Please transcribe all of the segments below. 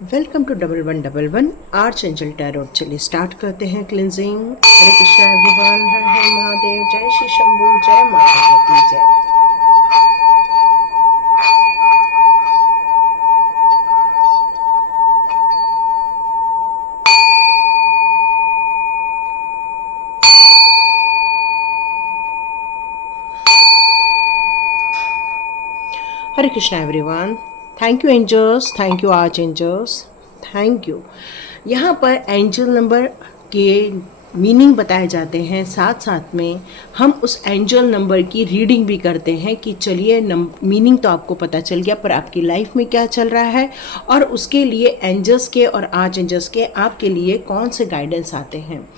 Welcome to 1111 archangel tarot. चलिए start करते हैं क्लिनजिंग। हरे कृष्णा एवरीवन, हर हर महादेव, जय श्री शंभू, जय माता दी जय। Hare Krishna everyone, thank you angels, thank you archangels, thank you. यहाँ पर एंजल नंबर के मीनिंग बताए जाते हैं, साथ साथ में हम उस एंजल नंबर की रीडिंग भी करते हैं कि चलिए मीनिंग तो आपको पता चल गया, पर आपकी लाइफ में क्या चल रहा है और उसके लिए एंजल्स के और आर्च एंजल्स के आपके लिए कौन से गाइडेंस आते हैं।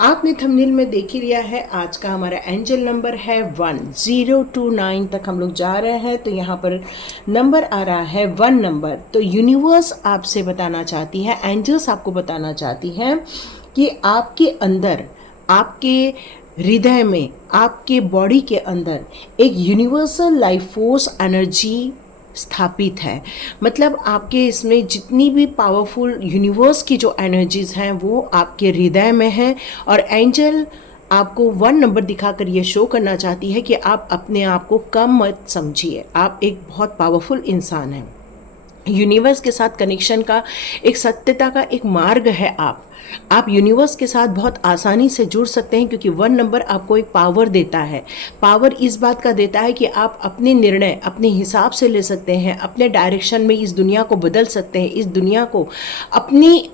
आपने थंबनेल में देख ही लिया है, आज का हमारा एंजल नंबर है 1029 तक हम लोग जा रहे हैं। तो यहाँ पर नंबर आ रहा है 1 नंबर। तो यूनिवर्स आपसे बताना चाहती है, एंजल्स आपको बताना चाहती हैं कि आपके अंदर, आपके हृदय में, आपके बॉडी के अंदर एक यूनिवर्सल लाइफ फोर्स एनर्जी स्थापित है। मतलब आपके इसमें जितनी भी पावरफुल यूनिवर्स की जो एनर्जीज हैं वो आपके हृदय में हैं। और एंजल आपको 1 नंबर दिखाकर ये शो करना चाहती है कि आप अपने आप को कम मत समझिए, आप एक बहुत पावरफुल इंसान हैं। यूनिवर्स के साथ कनेक्शन का एक सत्यता का एक मार्ग है। आप यूनिवर्स के साथ बहुत आसानी से जुड़ सकते हैं, क्योंकि 1 नंबर आपको एक पावर देता है। पावर इस बात का देता है कि आप अपने निर्णय अपने हिसाब से ले सकते हैं, अपने डायरेक्शन में इस दुनिया को बदल सकते हैं, इस दुनिया को अपनी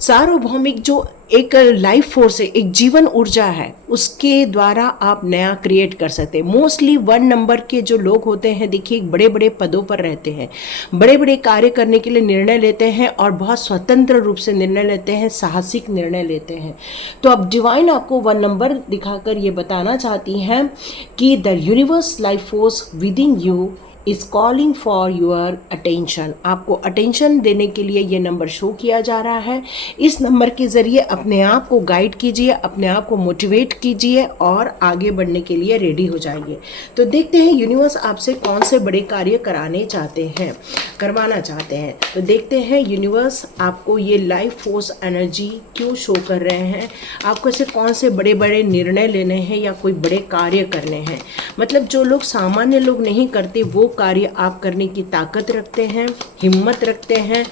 सार्वभौमिक जो एक लाइफ फोर्स है, एक जीवन ऊर्जा है, उसके द्वारा आप नया क्रिएट कर सकते हैं। मोस्टली 1 नंबर के जो लोग होते हैं, देखिए बड़े बड़े पदों पर रहते हैं, बड़े बड़े कार्य करने के लिए निर्णय लेते हैं और बहुत स्वतंत्र रूप से निर्णय लेते हैं, साहसिक निर्णय लेते हैं। तो अब डिवाइन आपको 1 नंबर दिखाकर ये बताना चाहती हैं कि the universe life force with in you is calling for your attention. आपको अटेंशन देने के लिए ये नंबर शो किया जा रहा है। इस नंबर के ज़रिए अपने आप को गाइड कीजिए, अपने आप को मोटिवेट कीजिए और आगे बढ़ने के लिए रेडी हो जाइए। तो देखते हैं यूनिवर्स आपसे कौन से बड़े कार्य कराने चाहते हैं, करवाना चाहते हैं। तो देखते हैं यूनिवर्स आपको ये लाइफ फोर्स एनर्जी क्यों शो कर रहे हैं, आपको ऐसे कौन से बड़े बड़े निर्णय लेने हैं या कोई बड़े कार्य करने हैं। मतलब जो लोग सामान्य लोग नहीं करते वो कार्य आप करने की ताकत रखते हैं, हिम्मत रखते हैं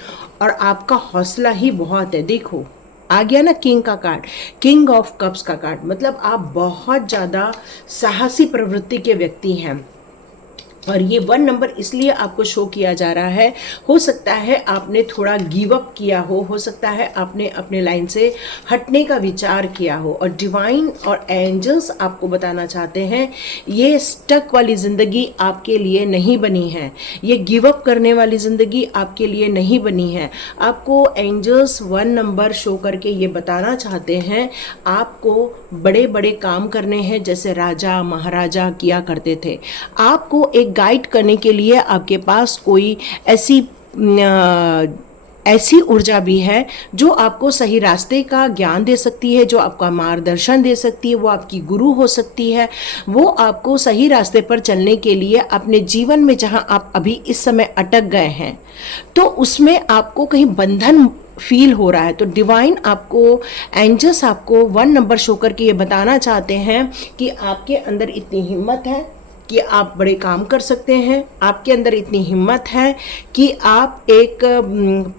और आपका हौसला ही बहुत है। देखो आ गया ना किंग का कार्ड, किंग ऑफ कप्स का कार्ड। मतलब आप बहुत ज़्यादा साहसी प्रवृत्ति के व्यक्ति हैं और ये 1 नंबर इसलिए आपको शो किया जा रहा है। हो सकता है आपने थोड़ा गिव अप किया हो सकता है आपने अपने लाइन से हटने का विचार किया हो, और डिवाइन और एंजल्स आपको बताना चाहते हैं ये स्टक वाली ज़िंदगी आपके लिए नहीं बनी है, ये गिव अप करने वाली ज़िंदगी आपके लिए नहीं बनी है। आपको एंजल्स 1 नंबर शो करके ये बताना चाहते हैं आपको बड़े बड़े काम करने हैं, जैसे राजा महाराजा किया करते थे। आपको एक गाइड करने के लिए आपके पास कोई ऐसी ऊर्जा भी है जो आपको सही रास्ते का ज्ञान दे सकती है, जो आपका मार्गदर्शन दे सकती है। वो आपकी गुरु हो सकती है, वो आपको सही रास्ते पर चलने के लिए अपने जीवन में जहां आप अभी इस समय अटक गए हैं तो उसमें आपको कहीं बंधन फील हो रहा है। तो डिवाइन आपको, एंजल्स आपको 1 नंबर शो करके ये बताना चाहते हैं कि आपके अंदर इतनी हिम्मत है कि आप बड़े काम कर सकते हैं, आपके अंदर इतनी हिम्मत है कि आप एक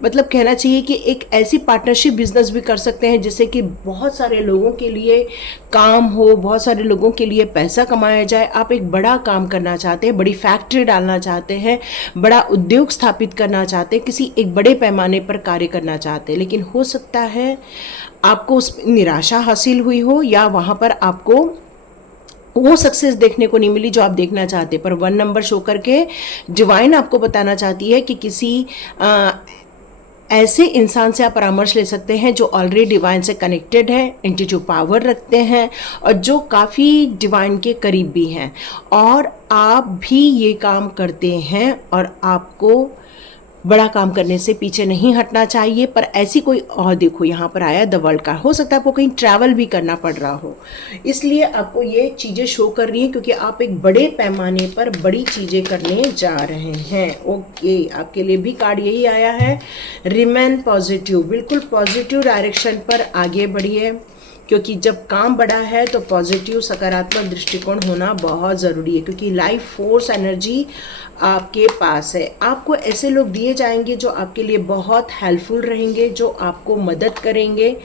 मतलब कहना चाहिए कि एक ऐसी पार्टनरशिप बिजनेस भी कर सकते हैं जिससे कि बहुत सारे लोगों के लिए काम हो, बहुत सारे लोगों के लिए पैसा कमाया जाए। आप एक बड़ा काम करना चाहते हैं, बड़ी फैक्ट्री डालना चाहते हैं, बड़ा उद्योग स्थापित करना चाहते हैं, किसी एक बड़े पैमाने पर कार्य करना चाहते हैं। लेकिन हो सकता है आपको उसमें निराशा हासिल हुई हो या वहाँ पर आपको वो सक्सेस देखने को नहीं मिली जो आप देखना चाहते। पर 1 नंबर शो करके डिवाइन आपको बताना चाहती है कि किसी ऐसे इंसान से आप परामर्श ले सकते हैं जो ऑलरेडी डिवाइन से कनेक्टेड है, इंट्यूटिव पावर रखते हैं और जो काफ़ी डिवाइन के करीब भी हैं, और आप भी ये काम करते हैं और आपको बड़ा काम करने से पीछे नहीं हटना चाहिए। पर ऐसी कोई, और देखो यहाँ पर आया द वर्ल्ड कार्ड, हो सकता है आपको कहीं ट्रैवल भी करना पड़ रहा हो, इसलिए आपको ये चीज़ें शो कर रही हैं क्योंकि आप एक बड़े पैमाने पर बड़ी चीज़ें करने जा रहे हैं। ओके, आपके लिए भी कार्ड यही आया है, रिमेन पॉजिटिव, बिल्कुल पॉजिटिव डायरेक्शन पर आगे बढ़िए, क्योंकि जब काम बड़ा है तो पॉजिटिव सकारात्मक दृष्टिकोण होना बहुत ज़रूरी है, क्योंकि लाइफ फोर्स एनर्जी आपके पास है। आपको ऐसे लोग दिए जाएंगे जो आपके लिए बहुत हेल्पफुल रहेंगे, जो आपको मदद करेंगे।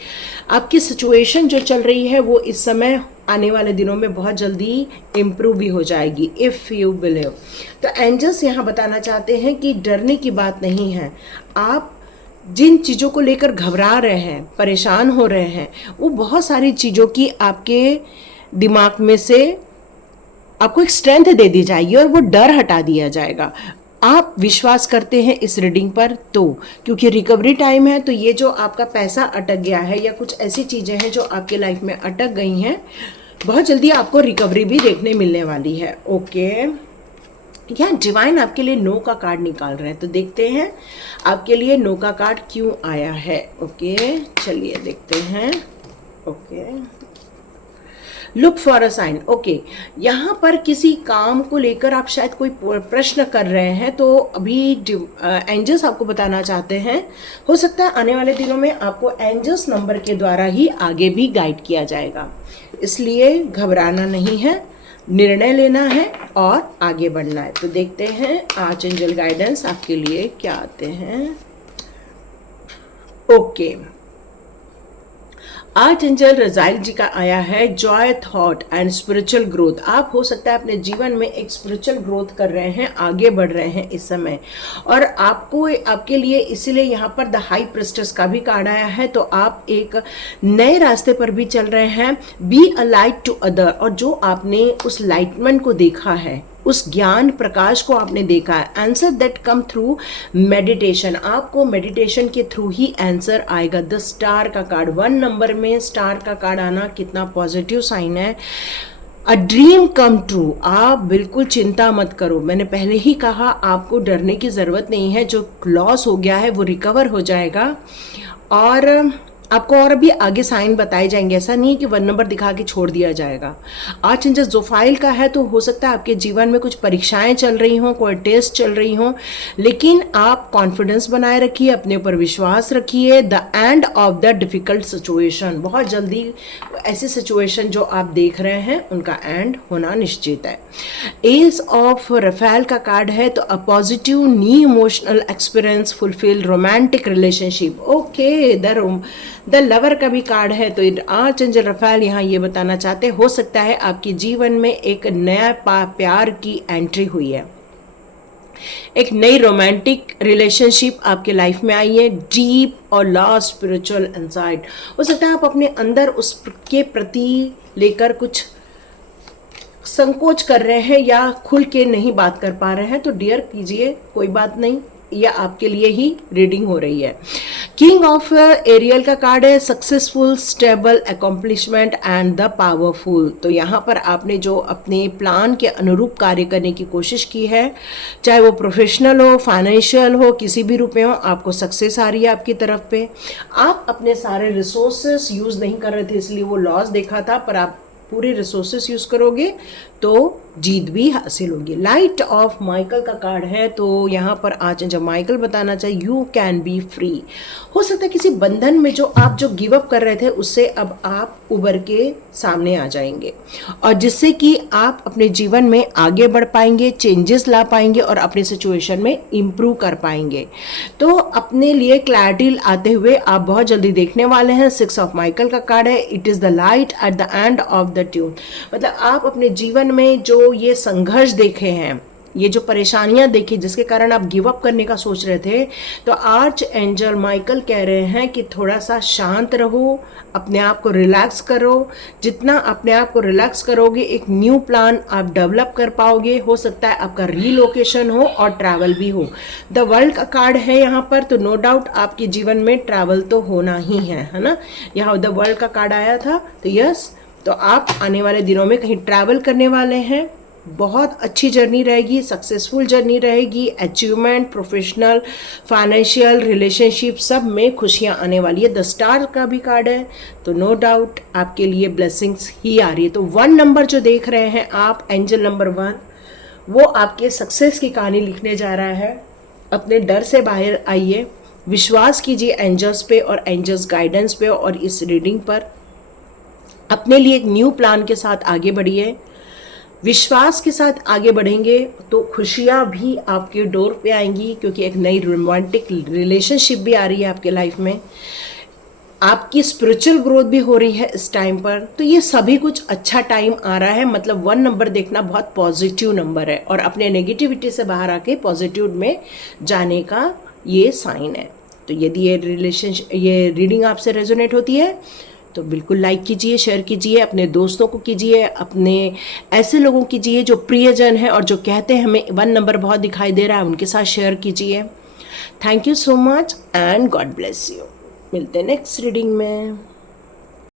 आपकी सिचुएशन जो चल रही है वो इस समय आने वाले दिनों में बहुत जल्दी इम्प्रूव भी हो जाएगी, इफ़ यू बिलीव। तो एंजल्स यहाँ बताना चाहते हैं कि डरने की बात नहीं है। आप जिन चीज़ों को लेकर घबरा रहे हैं, परेशान हो रहे हैं, वो बहुत सारी चीज़ों की आपके दिमाग में से आपको एक स्ट्रेंथ दे दी जाएगी और वो डर हटा दिया जाएगा। आप विश्वास करते हैं इस रीडिंग पर, तो क्योंकि रिकवरी टाइम है, तो ये जो आपका पैसा अटक गया है या कुछ ऐसी चीज़ें हैं जो आपके लाइफ में अटक गई हैं, बहुत जल्दी आपको रिकवरी भी देखने मिलने वाली है। ओके, यहाँ डिवाइन आपके लिए नो का कार्ड निकाल रहे हैं, तो देखते हैं आपके लिए नो का कार्ड क्यों आया है। ओके, चलिए देखते हैं। Okay, look for a sign. Okay, यहाँ पर किसी काम को लेकर आप शायद कोई प्रश्न कर रहे हैं, तो अभी एंजल्स आपको बताना चाहते हैं, हो सकता है आने वाले दिनों में आपको एंजल्स नंबर के द्वारा ही आगे भी गाइड किया जाएगा, इसलिए घबराना नहीं है, निर्णय लेना है और आगे बढ़ना है। तो देखते हैं आर्च एंजल गाइडेंस आपके लिए क्या आते हैं। ओके, आर्च एंजल रजाइल जी का आया है Joy thought and spiritual growth. आप हो सकता है अपने जीवन में एक स्पिरिचुअल ग्रोथ कर रहे हैं, आगे बढ़ रहे हैं इस समय, और आपको आपके लिए इसीलिए यहाँ पर द हाई प्रिस्टेस का भी कार्ड आया है। तो आप एक नए रास्ते पर भी चल रहे हैं, be a light to other, और जो आपने उस लाइटमेंट को देखा है, उस ज्ञान प्रकाश को आपने देखा है, answer that come through meditation, आपको मेडिटेशन के थ्रू ही आंसर आएगा। द स्टार का कार्ड, 1 नंबर में स्टार का कार्ड आना कितना पॉजिटिव साइन है। अ ड्रीम कम ट्रू, आप बिल्कुल चिंता मत करो, मैंने पहले ही कहा आपको डरने की ज़रूरत नहीं है, जो लॉस हो गया है वो रिकवर हो जाएगा, और आपको और भी आगे साइन बताए जाएंगे। ऐसा नहीं है कि 1 नंबर दिखा के छोड़ दिया जाएगा। आर्च एंजल जोफाइल का है, तो हो सकता है आपके जीवन में कुछ परीक्षाएं चल रही हों, कोई टेस्ट चल रही हों, लेकिन आप कॉन्फिडेंस बनाए रखिए, अपने ऊपर विश्वास रखिए। The end of the difficult situation, बहुत जल्दी ऐसी सिचुएशन जो आप देख रहे हैं उनका एंड होना निश्चित है। एस ऑफ रफेल का कार्ड है, तो a positive new emotional experience fulfil romantic relationship. Okay, the lover का भी कार्ड है, तो आर्च एंजल रफेल यहाँ ये बताना चाहते, हो सकता है आपके जीवन में एक नया प्यार की एंट्री हुई है, एक नई रोमांटिक रिलेशनशिप आपके लाइफ में आई है, डीप और लास्ट स्पिरिचुअल इंसाइट। हो सकता है आप अपने अंदर उसके प्रति लेकर कुछ संकोच कर रहे हैं या खुल के नहीं बात कर पा रहे हैं, तो डियर कीजिए, कोई बात नहीं, यह आपके लिए ही रीडिंग हो रही है। किंग ऑफ एरियल का कार्ड है, successful stable accomplishment and the powerful. तो यहाँ पर आपने जो अपने प्लान के अनुरूप कार्य करने की कोशिश की है, चाहे वो प्रोफेशनल हो, फाइनेंशियल हो, किसी भी रूप में हो, आपको सक्सेस आ रही है आपकी तरफ पे। आप अपने सारे रिसोर्सेस यूज़ नहीं कर रहे थे, इसलिए वो लॉस देखा था, पर आप पूरे रिसोर्सेस यूज़ करोगे तो जीत भी हासिल होगी। लाइट ऑफ माइकल का कार्ड है, तो यहाँ पर आज जब माइकल बताना चाहिए यू कैन बी फ्री। हो सकता है किसी बंधन में जो आप गिव अप कर रहे थे उससे अब आप उबर के सामने आ जाएंगे, और जिससे कि आप अपने जीवन में आगे बढ़ पाएंगे, चेंजेस ला पाएंगे और अपने सिचुएशन में इम्प्रूव कर पाएंगे। तो अपने लिए क्लैरिटी आते हुए आप बहुत जल्दी देखने वाले हैं। 6 ऑफ माइकल का कार्ड है, it is the light at the end of the tune. मतलब आप अपने जीवन में जो ये संघर्ष देखे हैं, ये जो परेशानियां देखी जिसके कारण आप गिव अप करने का सोच रहे थे, तो आर्च एंजल माइकल कह रहे हैं कि थोड़ा सा शांत रहो, अपने आप को रिलैक्स करो। जितना अपने आप को रिलैक्स करोगे, एक न्यू प्लान आप डेवलप कर पाओगे। हो सकता है आपका रीलोकेशन हो और ट्रैवल भी हो। द वर्ल्ड का कार्ड है यहाँ पर, तो नो डाउट आपके जीवन में ट्रैवल तो होना ही है ना। यहाँ द वर्ल्ड का कार्ड आया था, तो यस, तो आप आने वाले दिनों में कहीं ट्रैवल करने वाले हैं, बहुत अच्छी जर्नी रहेगी, सक्सेसफुल जर्नी रहेगी। अचीवमेंट, प्रोफेशनल, फाइनेंशियल, रिलेशनशिप सब में खुशियाँ आने वाली है। द स्टार का भी कार्ड है, तो नो डाउट आपके लिए ब्लेसिंग्स ही आ रही है। तो 1 नंबर जो देख रहे हैं आप, एंजल नंबर 1, वो आपके सक्सेस की कहानी लिखने जा रहा है। अपने डर से बाहर आइए, विश्वास कीजिए एंजल्स पे और एंजल्स गाइडेंस पे और इस रीडिंग पर। अपने लिए एक न्यू प्लान के साथ आगे बढ़िए। विश्वास के साथ आगे बढ़ेंगे तो खुशियाँ भी आपके डोर पे आएंगी, क्योंकि एक नई रोमांटिक रिलेशनशिप भी आ रही है आपके लाइफ में। आपकी स्पिरिचुअल ग्रोथ भी हो रही है इस टाइम पर। तो ये सभी कुछ अच्छा टाइम आ रहा है। मतलब 1 नंबर देखना बहुत पॉजिटिव नंबर है और अपने नेगेटिविटी से बाहर आके पॉजिटिव में जाने का ये साइन है। तो यदि ये रीडिंग आपसे रेजोनेट होती है तो बिल्कुल लाइक कीजिए, शेयर कीजिए, अपने दोस्तों को कीजिए, अपने ऐसे लोगों कीजिए जो प्रियजन है और जो कहते हैं हमें 1 नंबर बहुत दिखाई दे रहा है, उनके साथ शेयर कीजिए। Thank you so much and God bless you. मिलते हैं नेक्स्ट रीडिंग में।